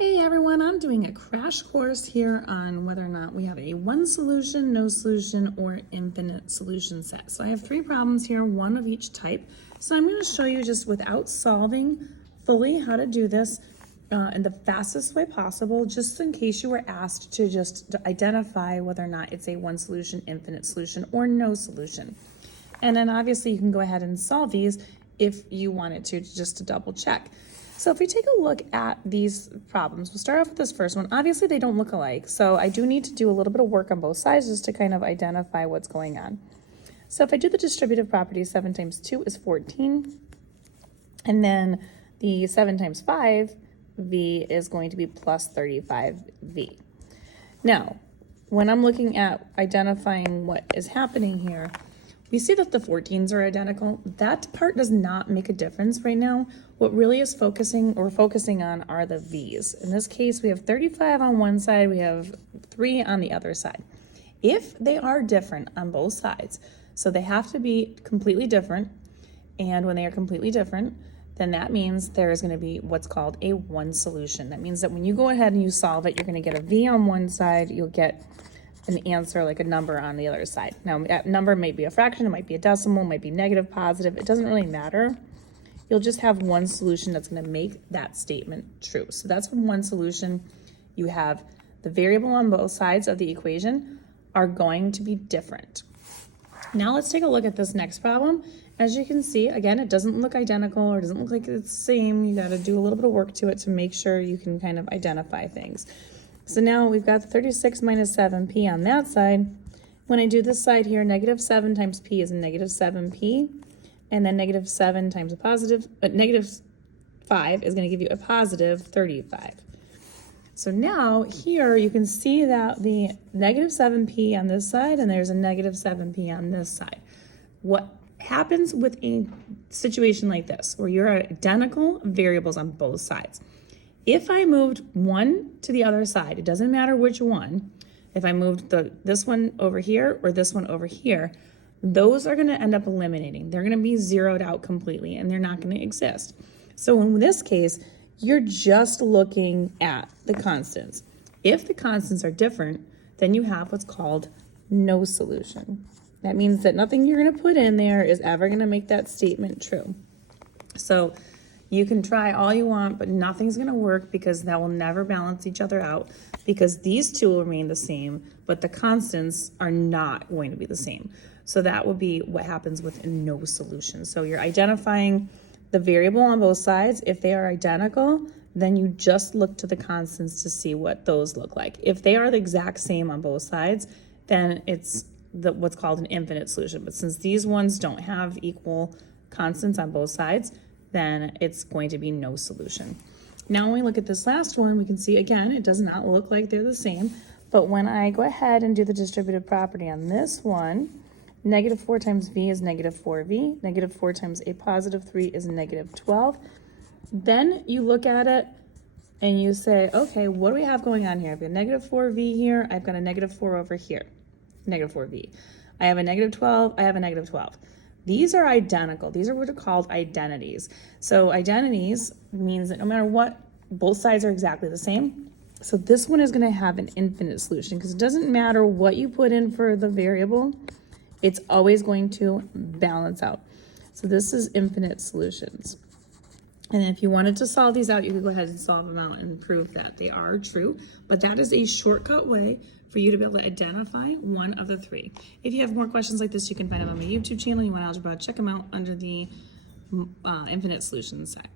Hey everyone, I'm doing a crash course here on whether or not we have a one solution, no solution, or infinite solution set. So I have three problems here, one of each type. So I'm going to show you just without solving fully how to do this in the fastest way possible, just in case you were asked to just identify whether or not it's a one solution, infinite solution, or no solution. And then obviously you can go ahead and solve these if you wanted to, just to double check. So if we take a look at these problems, we'll start off with this first one. Obviously they don't look alike, so I do need to do a little bit of work on both sides just to kind of identify what's going on. So if I do the distributive property, 7 times 2 is 14, and then the 7 times 5, v is going to be plus 35v. Now, when I'm looking at identifying what is happening here, we see that the 14s are identical. That part does not make a difference right now. What really is focusing on are the V's. In this case, we have 35 on one side, we have 3 on the other side. If they are different on both sides, so they have to be completely different, and when they are completely different, then that means there is going to be what's called a one solution. That means that when you go ahead and you solve it, you're going to get a V on one side, you'll get an answer like a number on the other side. Now, that number may be a fraction, it might be a decimal, it might be negative, positive, it doesn't really matter. You'll just have one solution that's going to make that statement true. So that's one solution. You have the variable on both sides of the equation are going to be different. Now let's take a look at this next problem. As you can see, again, it doesn't look identical or doesn't look like it's the same. You got to do a little bit of work to it to make sure you can kind of identify things. So now we've got 36 minus 7p on that side. When I do this side here, negative 7 times p is negative 7p. And then negative 7 times negative 5 is going to give you a positive 35. So now here you can see that the negative 7p on this side and there's a negative 7p on this side. What happens with a situation like this, where you're identical variables on both sides? If I moved one to the other side, it doesn't matter which one, if I moved this one over here or this one over here, those are going to end up eliminating. They're going to be zeroed out completely and they're not going to exist. So in this case, you're just looking at the constants. If the constants are different, then you have what's called no solution. That means that nothing you're going to put in there is ever going to make that statement true. So you can try all you want, but nothing's going to work because that will never balance each other out, because these two will remain the same, but the constants are not going to be the same. So that will be what happens with a no solution. So you're identifying the variable on both sides. If they are identical, then you just look to the constants to see what those look like. If they are the exact same on both sides, then it's what's called an infinite solution. But since these ones don't have equal constants on both sides, then it's going to be no solution. Now when we look at this last one, we can see again, it does not look like they're the same. But when I go ahead and do the distributive property on this one, negative 4 times v is negative 4v. Negative 4 times a positive 3 is negative 12. Then you look at it and you say, okay, what do we have going on here? I've got negative 4v here. I've got a negative 4 over here. Negative 4v. I have a negative 12. I have a negative 12. These are identical. These are what are called identities. So identities means that no matter what, both sides are exactly the same. So this one is going to have an infinite solution because it doesn't matter what you put in for the variable. It's always going to balance out. So this is infinite solutions. And if you wanted to solve these out, you could go ahead and solve them out and prove that they are true. But that is a shortcut way for you to be able to identify one of the three. If you have more questions like this, you can find them on my YouTube channel. You want algebra, check them out under the infinite solutions side.